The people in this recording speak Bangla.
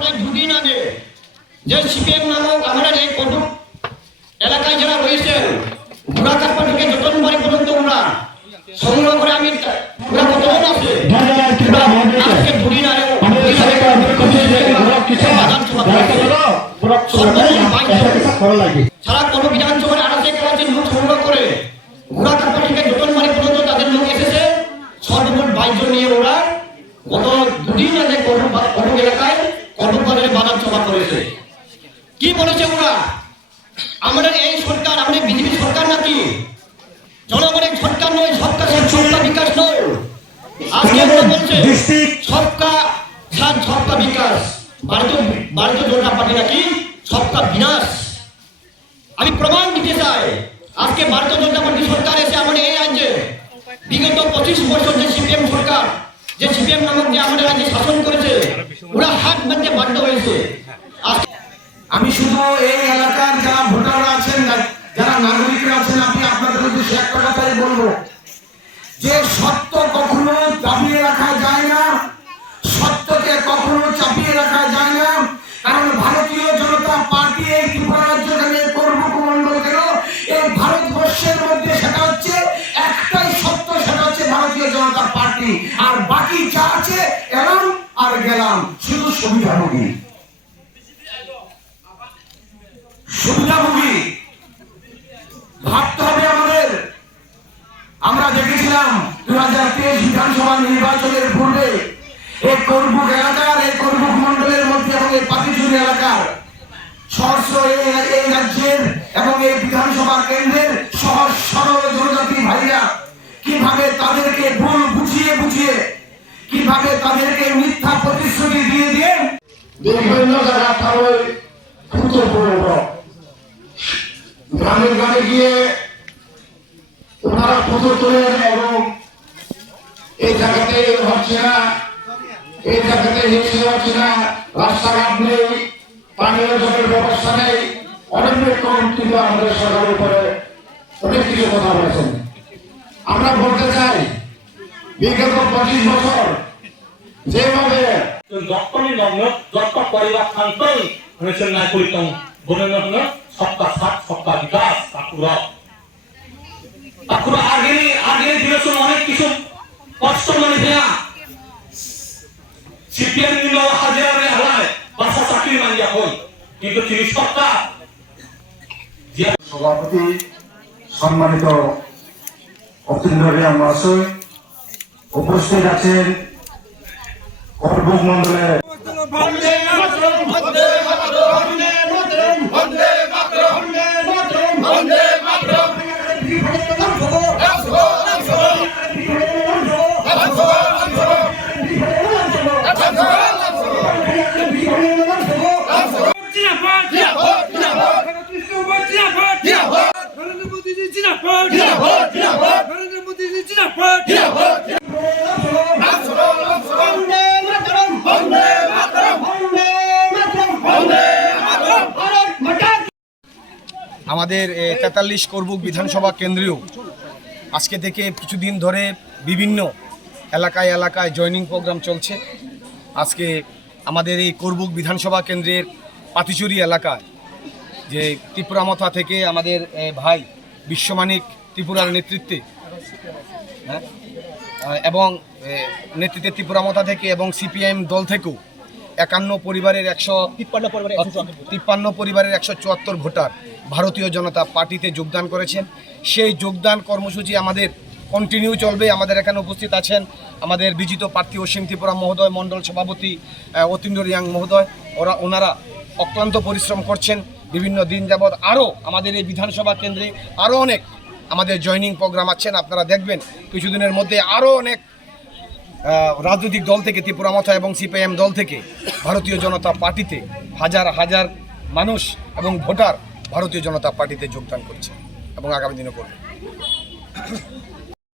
প্রায় দুদিন আগে যে সিপিএম নামক আমাদের এই কটক এলাকায় যারা রয়েছেন ঘোড়াকাপ্পা থেকে যতনবাড়ি পর্যন্ত ওরা সংগ্রহ করে আমি ওরা কতজন আছে আজকে দুদিন আগে সারা কোনো বিধানসভার আড়াতে কাছে লোক সংগ্রহ করে ঘোড়াকাপ্পা থেকে যতনবাড়ি পর্যন্ত তাদের লোক এসেছে সর্বমোট 22 জন নিয়ে ওরা গত দুদিন আগে কটক এলাকায় কটক বাজারে বাজার সভা করেছে। কি বলেছে ওরা? আমাদের এই সরকার আমাদের বিজেপি সরকার নাকি জনগণের সরকার নয়, সবকা সবকা বিকাশ নয়। আজকে বলছে সবকা সাথ সবকা বিকাশ, ভারতীয় জনতা পার্টি নাকি সবকা বিনাশ। আমি প্রমাণ দিতে চাই আজকে ভারতীয় জনতা পার্টি সরকার এসে আমাদের এই রাজ্যে বিগত 25 বছর যে সিপিএম সরকার যে সিপিএম নামক যে আমাদের রাজ্যে শাসন করেছে ওরা হাত বাঁধতে বাধ্য হয়েছে। আমি শুধু এই এলাকার যারা ভোটাররা আছেন, যারা নাগরিকরা আছেন, আমি আপনাদের উদ্দেশ্যে একটা কথাই বলবো যে সত্য কখনো দাবিয়ে রাখা যায় না, সত্যকে কখনো চাপিয়ে রাখা যায় না। কারণ ভারতীয় জনতা পার্টি এই ত্রিপুরা রাজ্যের কর্মমন্ডল কেন এই ভারতবর্ষের মধ্যে সেটা হচ্ছে একটাই সত্য, সেটা হচ্ছে ভারতীয় জনতা পার্টি। আর বাকি যা আছে এলাম আর গেলাম, শুধু সুবিধাভোগী সুবিধাভোগী ভাবতে হবে আমাদের। আমরা দেখেছিলাম 2023 বিধানসভা নির্বাচনের পূর্বে এই করবুক এলাকার এই করবুক মন্ডলের মধ্যে এবং এই পাতিচুরি এলাকার সহস্র এই রাজ্যের এবং এই বিধানসভা কেন্দ্রের সহজ সরল জনজাতি ভাইরা কিভাবে তাদেরকে ভুল বুঝিয়ে বুঝিয়ে কিভাবে তাদেরকে মিথ্যা প্রতিশ্রুতি দিয়ে দিয়ে বিভিন্ন জায়গা থাকবে গ্রামে গ্রামে গিয়ে ওনারা ফটো তোলেন এবং এই জায়গাতে হচ্ছে না, এই জায়গাতে হিংসে হচ্ছে না, রাস্তাঘাট নেই, পানীয় জলের ব্যবস্থা নেই, অনেক রকম কিন্তু আমাদের সরকারের উপরে অনেক কিছু কথা বলেছেন। আমরা বলতে চাই বিগত 25 বছর যেভাবে যতনি নগ্ন যত পরিবার থাকতেই হয়েছে না করিতাম বলে নগ্ন সবকা সাথ সবকা বিকাশ তাকুরা আগে দিয়েছেন অনেক কিছু কষ্ট মানে দেয়া সিপিএম নিল হাজারে হালায় বাসা চাকরি মানিয়া হই কিন্তু তিনি সরকার সভাপতি সম্মানিত অতীন্দ্রিয়া মহাশয় উপস্থিত আছেন করবুক মন্ডলের আমাদের 43 করবুক বিধানসভা কেন্দ্রীয় আজকে থেকে কিছুদিন ধরে বিভিন্ন এলাকায় এলাকায় জয়নিং প্রোগ্রাম চলছে। আজকে আমাদের এই করবুক বিধানসভা কেন্দ্রের পাতিচুরি এলাকায় যে ত্রিপুরামথা থেকে আমাদের ভাই বিশ্বমানিক ত্রিপুরার নেতৃত্বে এবং নেতৃত্বে ত্রিপুরামথা থেকে এবং সিপিআইএম দল থেকেও 51 পরিবারের 153 পরিবারের 174 ভোটার ভারতীয় জনতা পার্টিতে যোগদান করেছেন। সেই যোগদান কর্মসূচি আমাদের কন্টিনিউ চলবে। আমাদের এখানে উপস্থিত আছেন আমাদের বিজিত প্রার্থী অসীম ত্রিপুরা মহোদয়, মণ্ডল সভাপতি অতীন্দ্র রিয়াং মহোদয়। ওনারা অক্লান্ত পরিশ্রম করছেন বিভিন্ন দিন যাবৎ। আরও আমাদের এই বিধানসভা কেন্দ্রে আরও অনেক আমাদের জয়নিং প্রোগ্রাম আছেন, আপনারা দেখবেন কিছুদিনের মধ্যে আরও অনেক রাজনৈতিক দল থেকে ত্রিপুরামথা এবং সিপিআইএম দল থেকে ভারতীয় জনতা পার্টিতে হাজার হাজার মানুষ এবং ভোটার ভারতীয় জনতা পার্টিতে যোগদান করছে এবং আগামী দিনে করবে।